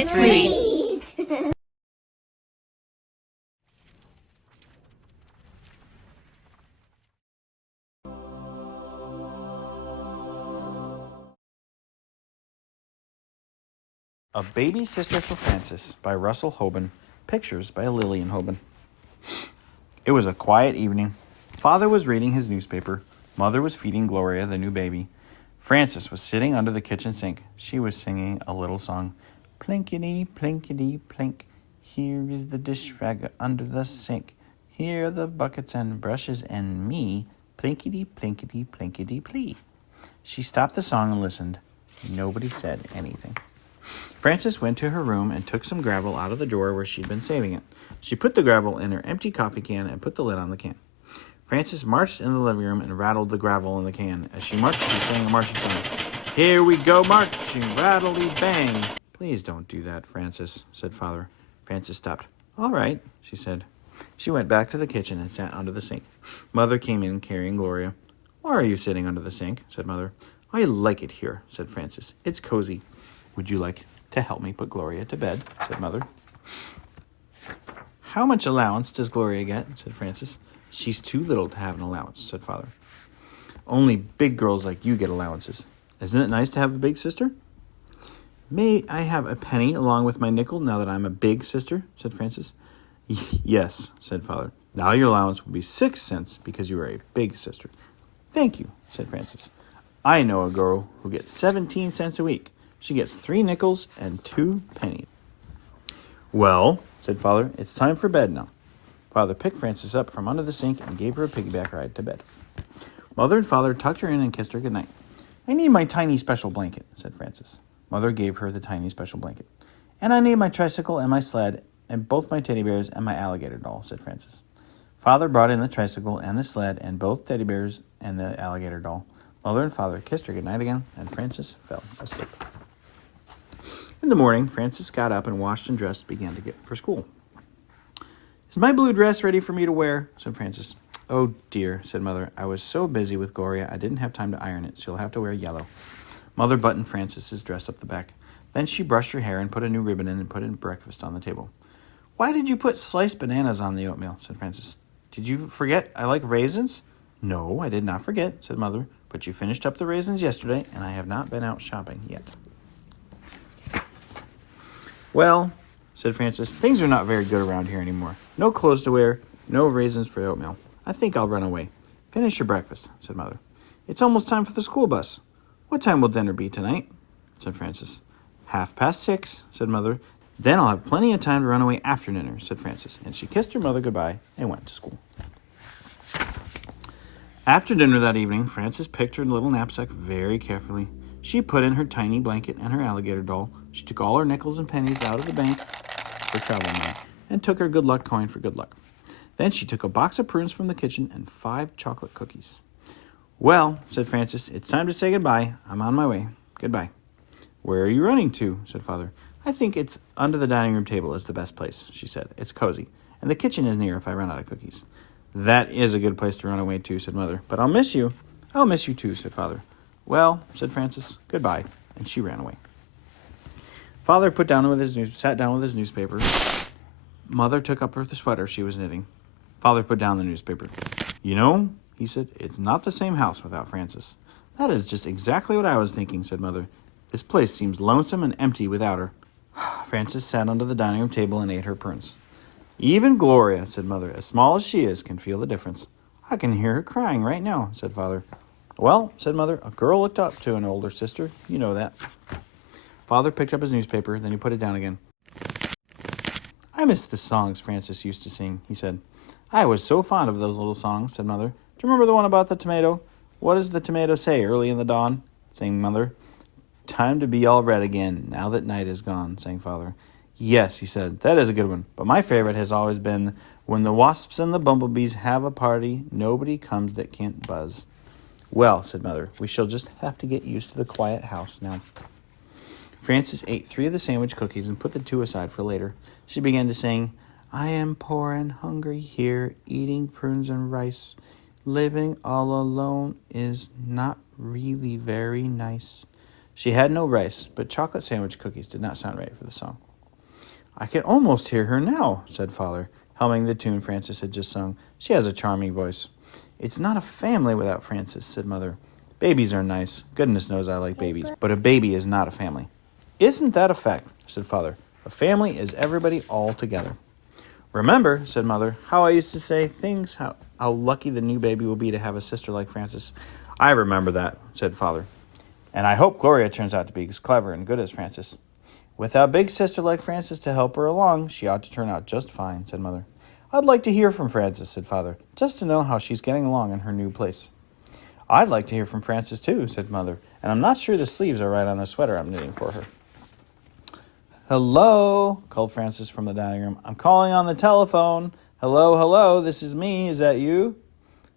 Let's read. A Baby Sister for Frances by Russell Hoban. Pictures by Lillian Hoban. It was a quiet evening. Father was reading his newspaper. Mother was feeding Gloria, the new baby. Frances was sitting under the kitchen sink. She was singing a little song. Plinkety, plinkety, plink. Here is the dish rag under the sink. Here are the buckets and brushes and me. Plinkety, plinkety, plinkety, plee. She stopped the song and listened. Nobody said anything. Frances went to her room and took some gravel out of the drawer where she'd been saving it. She put the gravel in her empty coffee can and put the lid on the can. Frances marched into the living room and rattled the gravel in the can. As she marched, she sang a marching song. Here we go marching, rattledy-bang. Please don't do that, Frances, said Father. Frances stopped. All right, she said. She went back to the kitchen and sat under the sink. Mother came in carrying Gloria. Why are you sitting under the sink? Said Mother. I like it here, said Frances. It's cozy. Would you like to help me put Gloria to bed? Said Mother. How much allowance does Gloria get? Said Frances. She's too little to have an allowance, said Father. Only big girls like you get allowances. Isn't it nice to have a big sister? May I have a penny along with my nickel now that I'm a big sister? Said Frances. Yes, said Father. Now your allowance will be 6 cents because you are a big sister. Thank you, said Frances. I know a girl who gets 17 cents a week. She gets 3 nickels and 2 pennies. Well, said Father, it's time for bed now. Father picked Frances up from under the sink and gave her a piggyback ride to bed. Mother and Father tucked her in and kissed her goodnight. I need my tiny special blanket, said Frances. Mother gave her the tiny special blanket. And I need my tricycle and my sled and both my teddy bears and my alligator doll, said Frances. Father brought in the tricycle and the sled and both teddy bears and the alligator doll. Mother and Father kissed her goodnight again, and Frances fell asleep. In the morning, Frances got up and washed and dressed, began to get for school. Is my blue dress ready for me to wear? Said Frances. Oh, dear, said Mother. I was so busy with Gloria, I didn't have time to iron it, so you'll have to wear yellow. Mother buttoned Frances's dress up the back. Then she brushed her hair and put a new ribbon in and put in breakfast on the table. Why did you put sliced bananas on the oatmeal? Said Frances. Did you forget I like raisins? No, I did not forget, said Mother. But you finished up the raisins yesterday, and I have not been out shopping yet. Well, said Frances, things are not very good around here anymore. No clothes to wear, no raisins for oatmeal. I think I'll run away. Finish your breakfast, said Mother. It's almost time for the school bus. What time will dinner be tonight? Said Frances. 6:30, said Mother. Then I'll have plenty of time to run away after dinner, said Frances. And she kissed her mother goodbye and went to school. After dinner that evening, Frances picked her little knapsack very carefully. She put in her tiny blanket and her alligator doll. She took all her nickels and pennies out of the bank for travel money and took her good luck coin for good luck. Then she took a box of prunes from the kitchen and 5 chocolate cookies. Well, said Frances, it's time to say goodbye. I'm on my way. Goodbye. Where are you running to? Said Father. I think it's under the dining room table is the best place, she said. It's cozy, and the kitchen is near if I run out of cookies. That is a good place to run away to, said Mother. But I'll miss you. I'll miss you too, said Father. Well, said Frances, goodbye, and she ran away. Father sat down with his newspaper. Mother took up the sweater she was knitting. Father put down the newspaper. You know, he said, it's not the same house without Frances. That is just exactly what I was thinking, said Mother. This place seems lonesome and empty without her. Frances sat under the dining room table and ate her prunes. Even Gloria, said Mother, as small as she is, can feel the difference. I can hear her crying right now, said Father. Well, said Mother, a girl looked up to an older sister. You know that. Father picked up his newspaper, then he put it down again. I miss the songs Frances used to sing, he said. I was so fond of those little songs, said Mother. Do you remember the one about the tomato? What does the tomato say early in the dawn? Sang Mother. Time to be all red again, now that night is gone, sang Father. Yes, he said, that is a good one. But my favorite has always been, when the wasps and the bumblebees have a party, nobody comes that can't buzz. Well, said Mother, we shall just have to get used to the quiet house now. Frances ate 3 of the sandwich cookies and put the 2 aside for later. She began to sing, I am poor and hungry here, eating prunes and rice. Living all alone is not really very nice. She had no rice, but chocolate sandwich cookies did not sound right for the song. I can almost hear her now, said Father, humming the tune Frances had just sung. She has a charming voice. It's not a family without Frances, said Mother. Babies are nice. Goodness knows I like babies. But a baby is not a family. Isn't that a fact, said Father. A family is everybody all together. Remember, said Mother, how I used to say things, how lucky the new baby will be to have a sister like Frances. I remember that, said Father. And I hope Gloria turns out to be as clever and good as Frances. With a big sister like Frances to help her along, she ought to turn out just fine, said Mother. I'd like to hear from Frances, said Father, just to know how she's getting along in her new place. I'd like to hear from Frances, too, said Mother, and I'm not sure the sleeves are right on the sweater I'm knitting for her. Hello, called Frances from the dining room. I'm calling on the telephone. Hello, hello, this is me. Is that you?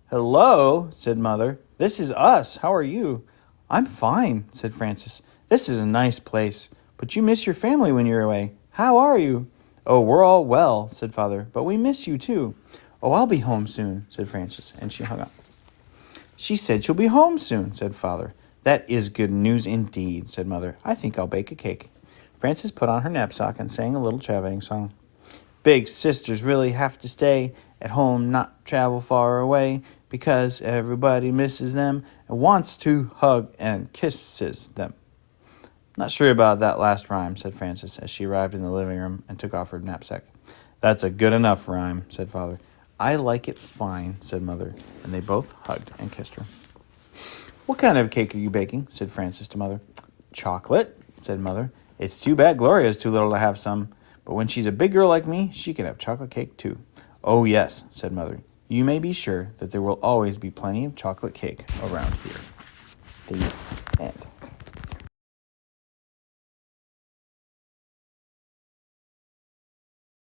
Hello, said Mother. This is us. How are you? I'm fine, said Frances. This is a nice place, but you miss your family when you're away. How are you? Oh, we're all well, said Father, but we miss you too. Oh, I'll be home soon, said Frances, and she hung up. She said she'll be home soon, said Father. That is good news indeed, said Mother. I think I'll bake a cake. Frances put on her knapsack and sang a little traveling song. Big sisters really have to stay at home, not travel far away, because everybody misses them and wants to hug and kisses them. Not sure about that last rhyme, said Frances, as she arrived in the living room and took off her knapsack. That's a good enough rhyme, said Father. I like it fine, said Mother, and they both hugged and kissed her. What kind of cake are you baking? Said Frances to Mother. Chocolate, said Mother. It's too bad Gloria is too little to have some, but when she's a big girl like me, she can have chocolate cake too. Oh, yes, said Mother. You may be sure that there will always be plenty of chocolate cake around here. The end.